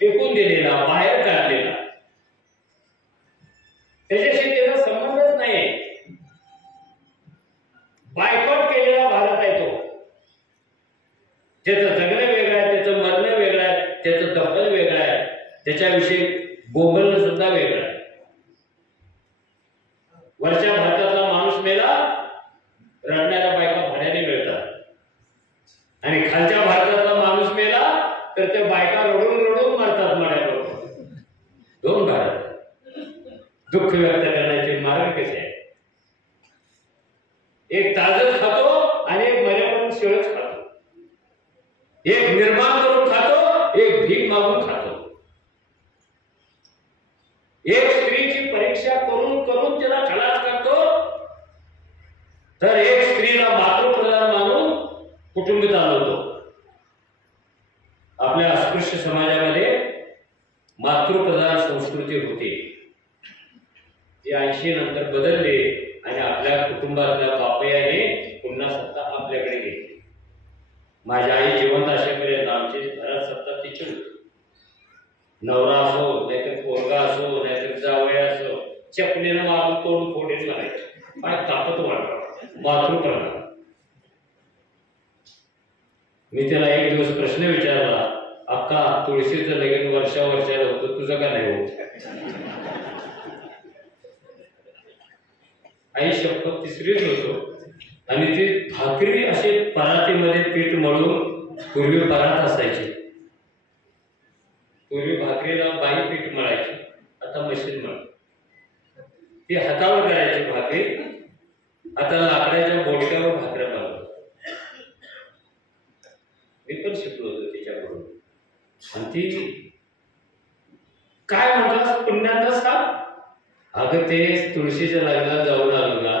फेकून दिलेला, बाहेर काढलेला, त्याच्याशी त्याचा संबंधच नाही, बायकॉट केलेला भारत आहे तो. त्याचं जगणं वेगळं आहे, त्याचं मरणं वेगळं आहे, त्याचं दफन वेगळं आहे, त्याच्याविषयी बोंबलणं सुद्धा वेगळं आहे. वरच्या भारतातला माणूस मेला, रडणाऱ्या बायका भाड्याने मिळतात, आणि खालच्या भारतातला माणूस मेला तर त्या बायका रडून रडून मारतात माड्यावर. दोन भारत. दुःख व्यक्त करण्याचे मार्ग कसे आहेत? एक ताजच खातो आणि एक मर्यापर्यंत शिळच खातो. एक निर्माण करून खातो, एक भीक मागून खातो. एक स्त्रीची परीक्षा करून करून तिला खलास करतो, तर एक स्त्रीला मातृप्रधान मानून कुटुंब चालवतो. आपल्या अस्पृश्य समाजामध्ये मातृप्रधान संस्कृती होती, ती 80 नंतर बदलली आणि आपल्या कुटुंबातल्या बापयाने पुन्हा सत्ता आपल्याकडे घेतली. माझी आई जिवंत असेपर्यंत आमची घरात सत्ता तिची होती. नवरा असो, नाहीतर पोरगा असो, नाहीतर जावया असो, चपलीनं मारून तोंड फोडीत मारायचे. काय ताकद वाढवा मातृप्रधान. मी त्याला एक दिवस प्रश्न विचारला, अक्का तुळशीचं लगीन वर्षाला होतं, तुझं का नाही होत? आई शपथ तिसरीच होतो. आणि ती भाकरी असे परातीमध्ये पीठ मळून, पूर्वी परात असायची, पूर्वी भाकरीला बाई पीठ मळायची, आता मशीन मळ. ती हातावर करायची भाकरी, आता लाकडाच्या बोटक्यावर भाकऱ्या बनवतात. मी पण शिकलो होतो तिच्याकडून. आणि ती काय म्हटलं, पुण्यातच का? अगं ते तुळशीच्या लग्नाला जाऊन आलो ना,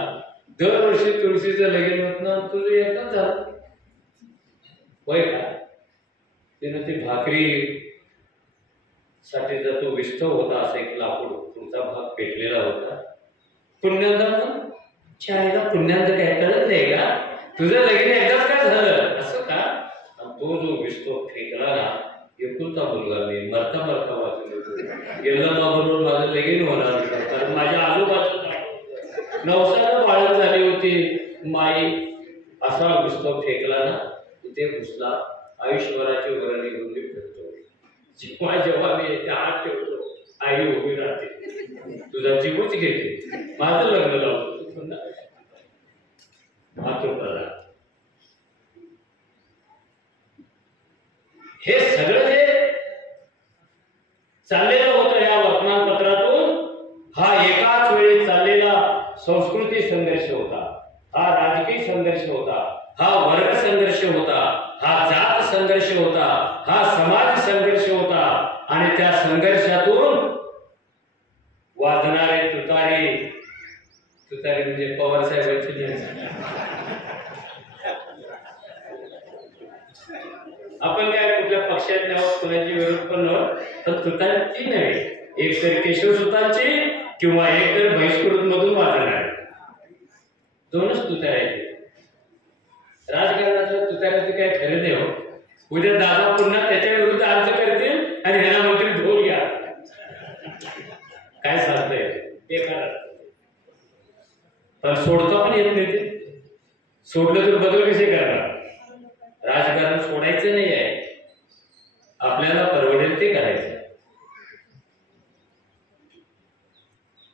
दरवर्षी तुळशीचं लगीन होत ना, तुझं एकच झालं होय का? तिनं ती भाकरी साठी जर तो विस्तव होता, असं एक लाकूड तुमचा भाग पेटलेला होता. पुण्यांदा मग चायला पुण्यांदा काय कळत नाही का? तुझं लगीन एकदाच काय झालं असं का? तो जो विस्तव फेकला ना, एकुलता मुलगा मी, मरता मरता वाचलो गेला बरोबर माझं लगीन होणार होतं. कारण माझ्या आजूबाजूला नवसानं बाळग झाली होती माई. असा विस्तव फेकला ना, तिथे घुसला. आयुष्यभराची वरणी घेऊन मी फिरतो. जेव्हा जेव्हा मी याच्या हात ठेवतो, आई उभी राहते, तुझा जीवच घेते, माझं लग्न लावतो. मातृप्रधान. हे सगळं जे चाललेलं होतं या वर्तमानपत्रातून, हा एकाच वेळी चाललेला संस्कृती संघर्ष होता, हा राजकीय संघर्ष होता, हा वर्ग संघर्ष होता, हा जात संघर्ष होता, हा समाज संघर्ष होता. आणि त्या संघर्षातून वाजणारे तुतारी, तुतारी म्हणजे पवार साहेबांची. आपण काय कुठल्या पक्षात नाही, कुणाची विरोध पण नव्हत, पण तुतारी नव्हे, एक तर केशवसुतांची किंवा एक तर बहिष्कृत मधून वाजणार, दोनच तुताऱ्याचे. राजकारणातल्या तुताऱ्याचे काय खरं नाही हो. उद्या दादा पुन्हा त्याच्या विरुद्ध अर्ज करतील आणि ह्याला म्हणतील ढोल घ्या. काय सांगतंय बेकार. पण सोडता पण येत नाही ते. सोडलं तर बदल कसे करणार? राजकारण सोडायचं नाही आहे, आपल्याला परवडेल ते करायचं.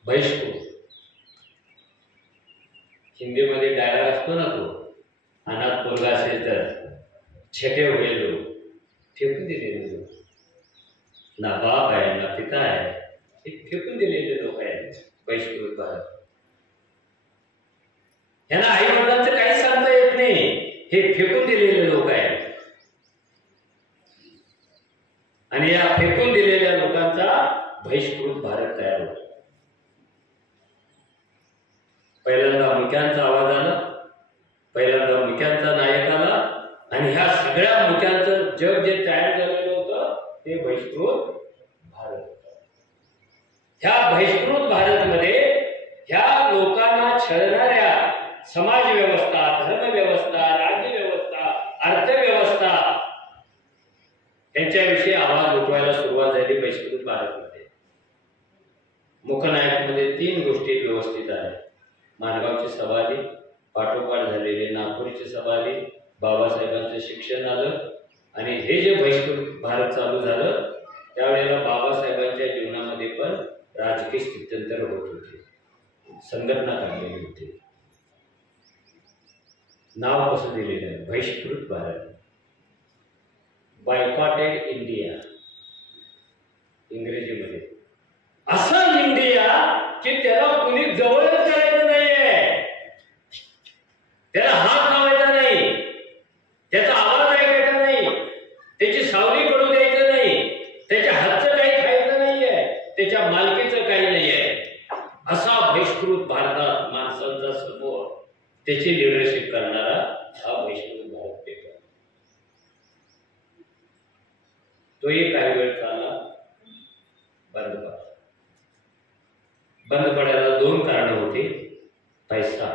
बहिष्कृत हिंदीमध्ये डायलॉग असतो ना, तो अनाथ मुलगा असेल तर छेटे होईल लोक, फेकून दिलेले लोक, ना बाप आहे ना पिता आहे, हे फेकून दिलेले लोक आहेत बहिष्कृत भारत. यांना आई वडिलांचं काही सांगता येत नाही, हे फेकून दिलेले लोक आहेत. आणि या फेकून दिलेल्या लोकांचा बहिष्कृत भारत तयार होतो. पहिल्यांदा मुक्यांचा आवाज आला, पहिल्यांदा मुक्यांचा नायक आला, आणि ह्या सगळ्या मुक्यांचं जग जे तयार झालेलं होतं ते बहिष्कृत भारत होतं. ह्या बहिष्कृत भारतमध्ये ह्या लोकांना छळणाऱ्या समाज व्यवस्था, धर्म व्यवस्था, राज्य व्यवस्था, अर्थव्यवस्था यांच्याविषयी आवाज उठवायला सुरुवात झाली. बहिष्कृत भारतमध्ये मुकनायकमध्ये 3 गोष्टी व्यवस्थित आहेत. माणगावची सभा आली, पाठोपाठ झालेली नागपूरची सभा आली, बाबासाहेबांचं शिक्षण आलं आणि हे जे बहिष्कृत भारत चालू झालं त्यावेळेला बाबासाहेबांच्या जीवनामध्ये पण राजकीय स्थित्यंतर होत होते, संघटना काढलेली होती. नाव कसं दिलेलं आहे? बहिष्कृत भारत, बायकॉटेड इंडिया इंग्रजीमध्ये. असं इंडिया की त्याला कुणी जवळच करायचं नाहीये, त्याला हात लावायचा नाही, त्याचा आवाज ऐकायचा नाही, त्याची सावली पडू द्यायचं नाही, त्याच्या हातचं काही खायचं नाहीये, त्याच्या मालकीचं काही नाहीये. असा बहिष्कृत भारतात माणसांचा समूह, त्याची लिडरशिप करणारा हा बहिष्कृत भारत पेपर. तोही काही वेळ चालला, बंद पडला. बंद पडायला 2 कारणं होती, पैसा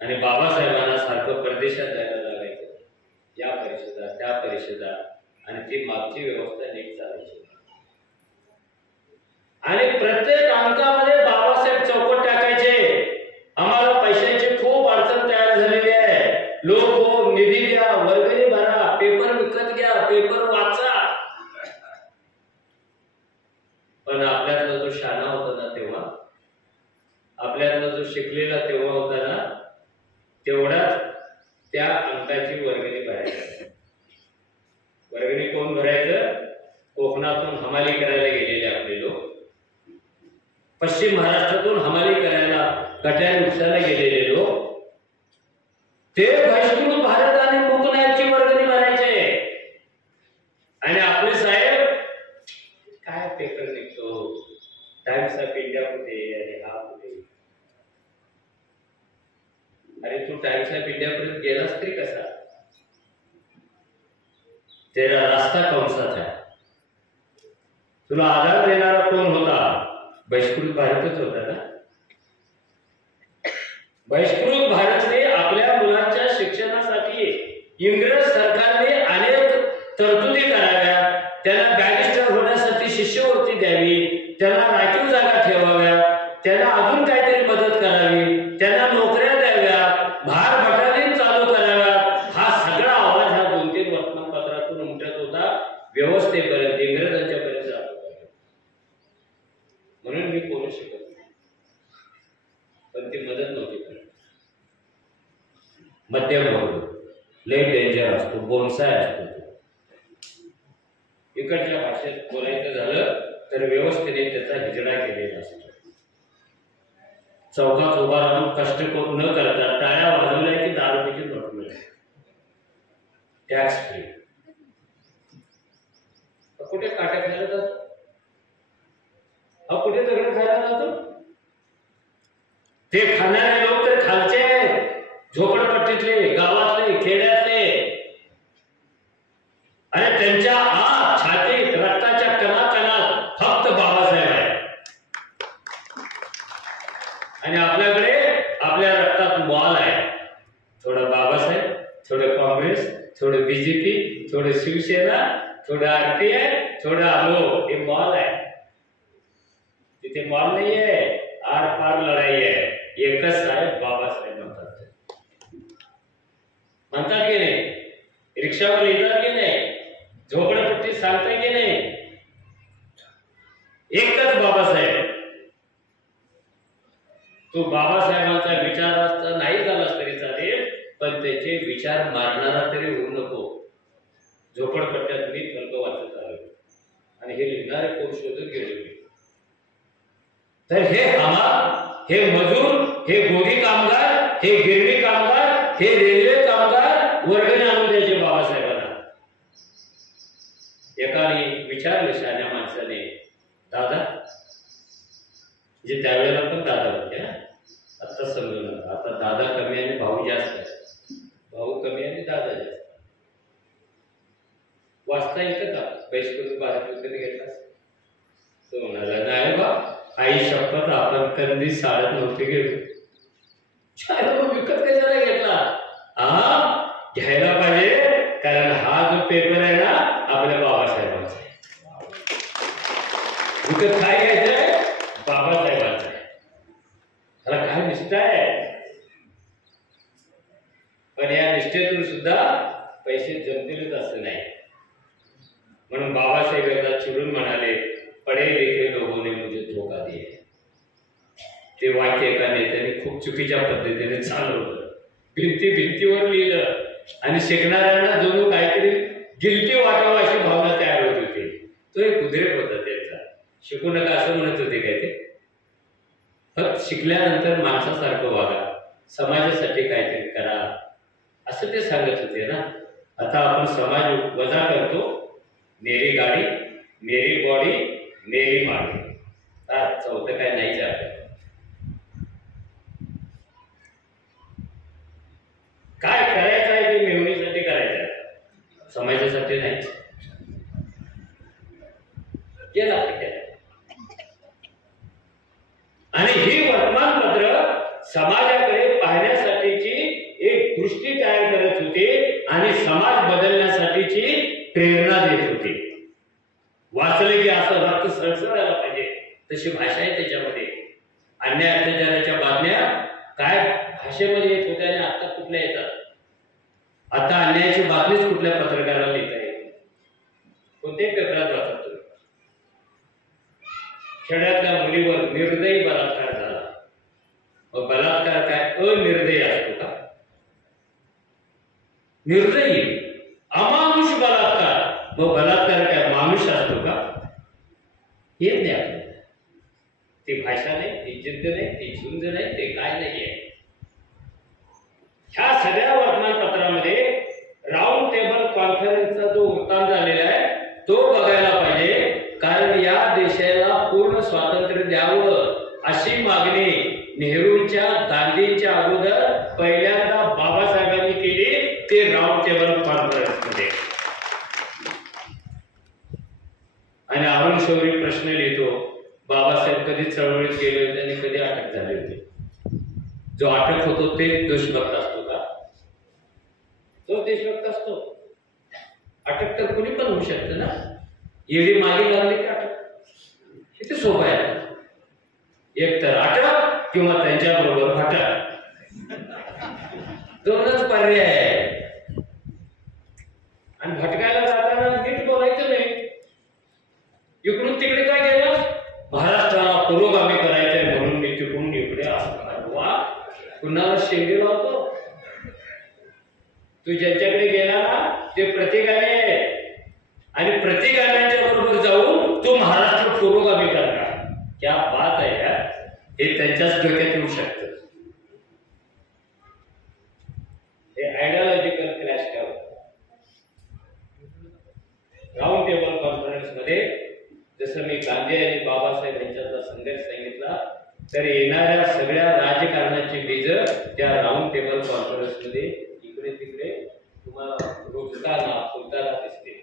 आणि बाबासाहेबांना सारखं परदेशात जायला लागायचं, या परिषदा त्या परिषदा, आणि ती मागची व्यवस्था नीट चालायची. आणि प्रत्येक अंकामध्ये बाबासाहेब चौकट टाकायचे, आम्हाला पैशाची खूप अडचण तयार झालेली आहे, लोक निधी द्या, वर्गणी भरा, पेपर विकत घ्या, पेपर वाचा. पण आपल्यातला जो शाना होता ना तेव्हा, आपल्यातला जो शिकलेला तेव्हा होता ना, तेवढाच त्या अंकाची वर्गणी भरायची. वर्गणी कोण भरायचं? कोकणातून हमाली करायला गेलेले आपले लोक, पश्चिम महाराष्ट्रातून हमाली करायला गटारी उपसायला गेलेले लोक, ते बहिष्कृत भारत आणि मुकनायकची वर्गणी भरायचे. आणि आपले साहेब काय पेपर निघतो, टाइम्स ऑफ इंडिया कुठे आणि हा कुठे? अरे तू टाइम्स ऑफ इंडिया पर्यंत गेलास तरी कसा? तेरा रास्ता कौनसा था? तुला आधार देणारा कोण होता? बहिष्कृत भारतच होता ना. बहिष्कृत भारतने आपल्या मुलांच्या शिक्षणासाठी इंग्रज सरकारने अनेक तरतुदी कराव्या, त्यांना बॅरिस्टर होण्यासाठी शिष्यवृत्ती द्यावी, त्यांना राखीव जागा ठेवाव्या, त्यांना अजून काहीतरी मदत करावी, त्यांना नोकऱ्या द्याव्या, भार बटालियन चालू कराव्या. हा सगळा आवाज ह्या 2-3 वर्तमानपत्रातून उमटत होता, व्यवस्थेपर्यंत, इंग्रजांच्या पर्यंत जात होता. म्हणून मी बोलू शकत नाही, पण ती मदत नव्हती करत. मध्यम वर्ग लय डेंजर असतो, बोनसाय असतो. इकडच्या भाषेत बोलायचं झालं तर व्यवस्थेने त्याचा हिजडा केलेला असतो. चौकात उभा राहून कष्ट न करता टाळ्या वाजवल्या की दारूची नोट मिळते, टॅक्स फ्री. कुठे काट्या खायला जातो, कुठे दगड खायला जातो? ते खाणारे लोक तर खालचे आहेत, झोपडपट्टीतले, गावातले, खेड्यातले, आणि त्यांच्या आत छातीत रक्ताच्या कणाकणात फक्त बाबासाहेब आहे. आणि आपल्याकडे आपल्या रक्तात मॉल आहे, थोडं बाबासाहेब, थोडं काँग्रेस, थोडं बीजेपी, थोडं शिवसेना, थोडं आरपीआय, थोडं आलो, हे मॉल आहे. तिथे मॉल नाहीये, आर पार लढाई आहे. एकच साहेब बाबासाहेब म्हणतात की नाही? रिक्षावर येतात की नाही? झोपडपट्टी सांगताय की नाही? एकच बाबासाहेब. तो बाबासाहेबांचा विचार नाही झालाच तरी चालेल, पण त्याचे विचार मारणारा तरी होऊ नको. झोपडपट्ट्यात मी फलक वाचत आलो आणि हे लिहिणारे कोण शोधत गेलो मी. तर हे हमाल, हे मजूर, हे गोदी कामगार, हे गिरणी कामगार, हे रेल्वे कामगार वर्गणी आणून द्यायचे बाबासाहेबांना. एकाने विचारलं शाण्या माणसाने, दादा, जे त्यावेळेला पण दादा होते, आता समजू नका, आता दादा कमी आणि भाऊ जास्त आहे, भाऊ कमी आणि दादा जास्त. वाचता येतं का? बहिष्कृत भारत विकत घेतलास? तो म्हणाला, नाही बा, आई शपथ, आपण कधी शाळेत नव्हते गेलो. शाळेत विकत कशाला घेतला? घ्यायला पाहिजे, कारण हा जो पेपर आहे ना आपल्या बाबासाहेबांचा आहे. विकत काय घ्यायचंय? बाबासाहेबांचं आहे. त्याला काय निष्ठा आहे. पण या निष्ठेतून सुद्धा पैसे जमतीलच असं नाही. म्हणून बाबासाहेब एकदा चिडून म्हणाले, पढे लिखे लोगों ने मुझे धोखा दिया. ते वाक्य एका नेत्याने खूप चुकीच्या पद्धतीने चालवलं, भिंतीवर लिहिलं आणि शिकणाऱ्यांना जणू काहीतरी गिल्टी वाटावं अशी भावना तयार होत होती. तो एक उद्रेक होता त्यांचा. शिकू नका असं म्हणत होते काय ते. फक्त शिकल्यानंतर माणसासारखं वागा, समाजासाठी काहीतरी करा असं ते सांगत होते ना. आता आपण समाज वजा करतो. मेरी गाडी, मेरी बॉडी, मेरी माडी. चौथं काय नाहीच आपल्याला. काय करायचं आहे ते मिळवणीसाठी करायचं आहे, समाजासाठी नाहीच. गेला आणि ही वर्तमानपत्र समाजाकडे पाहण्यासाठीची एक दृष्टी तयार करत होते आणि समाज बदलण्यासाठीची प्रेरणा देत होते. वाचले की असं रक्त सळसळायला पाहिजे तशी भाषा आहे त्याच्यामध्ये. अन्याय अत्याचाराच्या बातम्या काय भाषेमध्ये येत होत्या आणि आता कुठल्या येतात. आता अन्यायाची बातमीच कुठल्या पत्रकाराला लिहिता येते, कोणत्याही पेपरात वाचत. खेड्यातल्या मुलीवर निर्दयी बलात्कार झाला. मग बलात्कार काय अनिर्दयी असतो का? निर्दयी अमानुष बलात्कार. मग बलात्कार काय मानुष असतो का? येत नाही आपल्याला. ती भाषा नाही, ती जिद्द नाही, ती झुंज नाही, ते काय नाहीये. ह्या सगळ्या वर्तमानपत्रामध्ये राऊंड टेबल कॉन्फरन्सचा जो वृत्तांत झालेला आहे तो बघायला पाहिजे. कारण या देशाला पूर्ण स्वातंत्र्य द्यावं अशी मागणी नेहरूंच्या, गांधींच्या अगोदर पहिल्यांदा बाबासाहेबांनी केली, ते राऊंड टेबल कॉन्फरन्समध्ये. आणि अरुण शौरी प्रश्न लिहितो, बाबासाहेब कधी चळवळीत गेले होते आणि कधी अटक झाले होते. जो अटक होतो ते देशभक्त असतो का? तो देशभक्त असतो. अटक तर कुणी पण होऊ शकतं ना. ईडी मागे लागली की अटक. किती सोपं आहे. एक तर अटक किंवा त्यांच्याबरोबर भटक, दोनच पर्याय आहे. आणि भटकायला जाताना नीट बोलायचं नाही. इकडून तिकडे काय केलं, महाराष्ट्राला पुरोगामी करायचंय म्हणून मी तिकडून इकडे असणार. वा, कुणाला शेंडी लावतो. तू ज्यांच्याकडे गेला ना ते प्रतिगामी आहे आणि प्रतिगाम्यांच्या बरोबर जाऊन तू महाराष्ट्र पुरोगामी करणार. क्या बात आहे यार. हे त्यांच्याच डोक्यात येऊ शकतं. हे आयडियोलॉजिकल क्लॅश काय होतं. राऊंड टेबल कॉन्फरन्स मध्ये जसं मी गांधी आणि बाबासाहेब यांच्यातला संघर्ष सांगितला, तर येणाऱ्या सगळ्या राजकारणाची बीज त्या राऊंड टेबल कॉन्फरन्स मध्ये इकडे तिकडे तुम्हाला रुजताना फुलताना दिसते.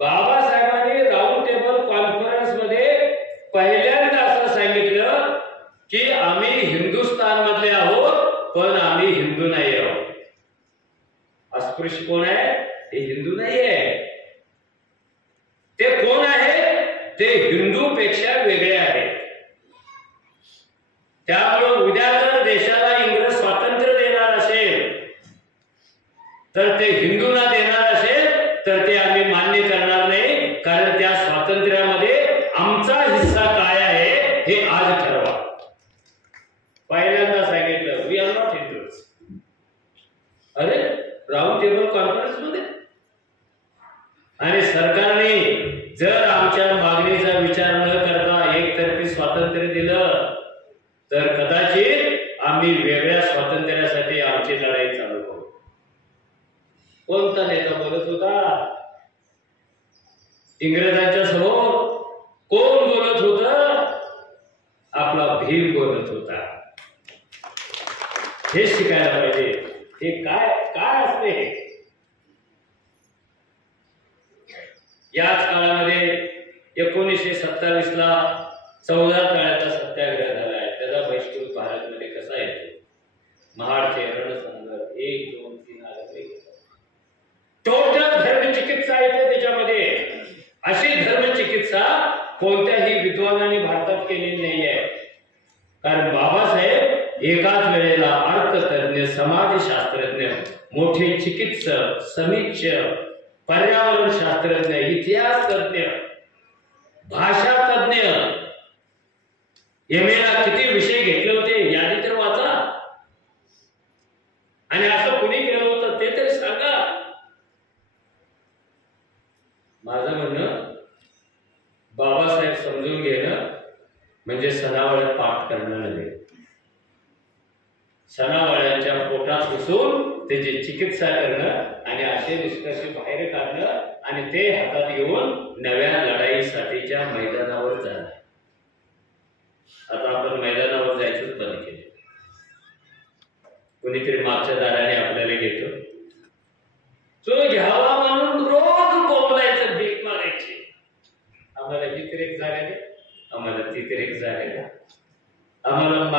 बाबासाहेबांनी राऊंड टेबल कॉन्फरन्स मध्ये पहिल्यांदा असं सांगितलं की आम्ही हिंदुस्थान मधले आहोत पण आम्ही हिंदू नाही आहोत. अस्पृश्य कोण आहे? ते हिंदू नाही आहे. ते कोण आहे? ते हिंदू पेक्षा वेगळे आहेत. त्यामुळे उद्या जर देशाला इंग्रज स्वातंत्र्य देणार असेल तर ते हिंदूंना देणार असेल तर ते आम्ही मान्य करणार नाही. कारण त्या स्वातंत्र्यामध्ये आमचा हिस्सा काय आहे हे आज ठरवा. पहिल्यांदा सांगितलं, वी आर नॉट हिंदूज. अरे राऊंड टेबल कॉन्फरन्स मध्ये. आणि सरकारने जर आमच्या मागणीचा विचार न करता एकतर्फी स्वातंत्र्य दिलं तर कदाचित आम्ही वेगळ्या स्वातंत्र्यासाठी आमची लढाई चालू करू. कोणता नेता बोलत होता इंग्रजांच्या समोर? कोण बोलत होता? आपला भीम बोलत होता. हे शिकायला पाहिजे. हे काय काय असते. याच काळामध्ये 1927 ला 14 तळ्याचा सत्याग्रह झाला आहे. त्याचा बहिष्कृत भारतमध्ये कसा येतो? महाडचे रणसंघ 1, 2, 3 टोटल धर्म चिकित्सा शस्त्रचिकित्सा कोणत्याही विद्वानाने भारतात केलेली नाहीये. कारण बाबासाहेब एकाच वेळेला अर्थतज्ञ, समाजशास्त्रज्ञ, मोठे चिकित्सक, समीक्षक, पर्यावरण शास्त्रज्ञ, इतिहास तज्ञ, भाषा तज्ञ, एम ला किती विषय घेतले होते यादी तर वाचा. आणि असं कुणी केलं होतं ते तरी सांगा. माझं म्हणणं, बाबासाहेब समजून घेणं म्हणजे सणावाड्यात पाठ करणं नव्हे. सणावाड्यांच्या पोटात घुसून त्याची चिकित्सा करणं आणि असे निष्कर्ष बाहेर काढणं आणि ते हातात घेऊन नव्या लढाईसाठीच्या मैदानावर जाणं. आता आपण मैदानावर जायचंच बंद केलं. कोणीतरी मागच्या दाराने आपल्याला घेतो, तो घ्यावा म्हणून रोज बोलायचं, भीक मागायची. आम्हाला ही तर एक जागा द्या, आम्हाला ती तर एक जागा द्या, आम्हाला